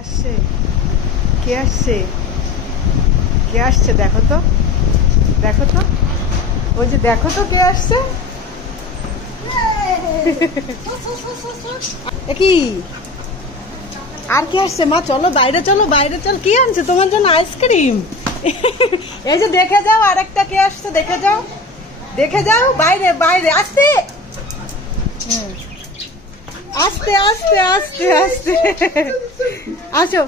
আসছে? কে আসছে? কে আসছে? দেখো তো, দেখো তো, ওই যে দেখো তো কে আসছে। কি আর কে আসছে? মা চলো বাইরে, চলো বাইরে, চল। কি আনছে তোমার জন্য? আইসক্রিম। এই যে দেখে যাও, আরেকটা কে আসছে দেখে যাও, দেখে যাও। বাইরে বাইরে, আসতে আস্তে আস্তে আস্তে আস্তে। আসো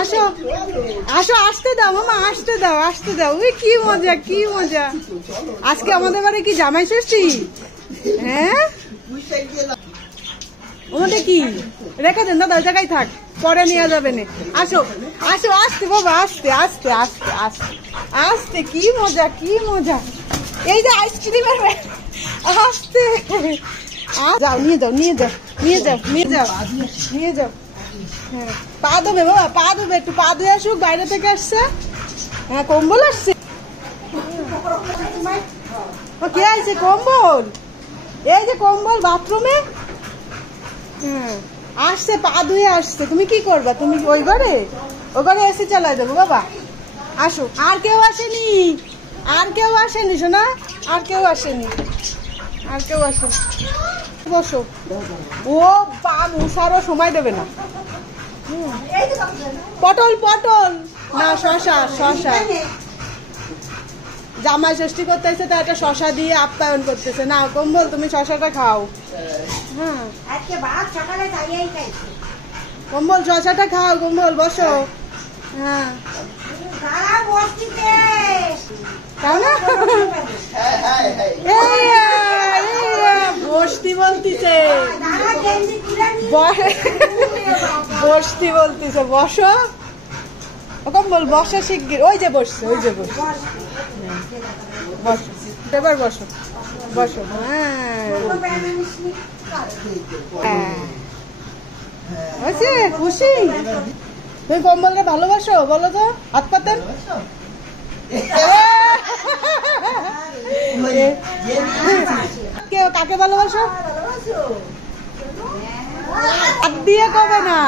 আসো আসো, আসতে দাও মামা, আসতে দাও, আসতে দাও। ওই কি মজা, কি মজা। আজকে আমাদের বাড়ি কি জামাই ষষ্ঠী? হ্যাঁ, ওদের কি রেখে দেন দাদা, ওই জায়গায় থাক, পরে নিয়ে যাবে না। আসো আসো, আসতে বাবা, আসতে আস্তে আস্তে আস্তে আস্তে। কি মজা, কি মজা। এই যে আইসক্রিমের, আসতে। যাও, নিয়ে যাও, নিয়ে যাও, নিয়ে যাও, নিয়ে যাও, নিয়ে যাও। হ্যাঁ, পা ধোবে বাবা, পা ধোবে, একটু পা ধুয়ে আসুক, বাইরে থেকে আসছে। হ্যাঁ, কম্বল আসছে। কে আসছে? কম্বল, এই যে কম্বল বাথরুমে। হ্যাঁ, আসছে, পা ধুয়ে আসছে। তুমি কি করবা? তুমি ওই ঘরে, ওই ঘরে এসে চালাই দেবো বাবা। আসো। আর কেউ আসেনি, আর কেউ আসেনি শোনা, আর কেউ আসেনি, আর কেউ আসে। বসো। ও পা মুছারও সময় দেবে না। পটল, পটল না, শশা, শশা। জামাই ষষ্ঠী করতেছে তো একটা শশা দিয়ে আপ্যায়ন করতেছে। না কম্বল, তুমি শশাটা খাও। হ্যাঁ, কম্বল শশাটা খাও। কম্বল বসো। হ্যাঁ, বসতি বলতিছে, বসতি বলতিছে। বসো কম্বল, বসো শিগগির। ওই যে বসছে, ওই যে বসছে। বসো এবার, বসো বসো। হ্যাঁ, খুশি? তুমি কম্বলকে ভালোবাসো? বলো তো, হাত পাতেন। কাকে ভালোবাসো? হাত দিয়ে কবে না,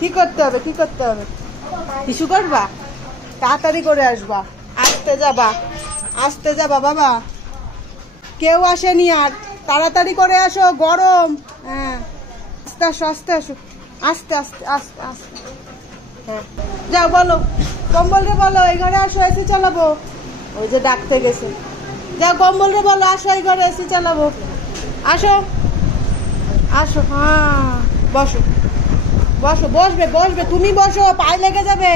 কি করতে হবে, কি করতে হবে? টিস্যু করবা, তাড়াতাড়ি করে আসবা, আসতে যাবা, আসতে যাবা বাবা। কেউ আসেনি আর, তাড়াতাড়ি করে আসো, গরম। হ্যাঁ, আস্তে আসো, আস্তে আসো, আস্তে আস্তে আস্তে আস্তে। হ্যাঁ, যাও বলো, কম্বল রে বলো এই ঘরে আসো, এসি চালাবো। ওই যে ডাকতে গেছে। যাও কম্বল রে বলো, আসো এই ঘরে, এসি চালাবো। আসো আসো। হ্যাঁ, বসো বসো, বসবে বসবে, তুমি বসো, পায়ে লেগে যাবে।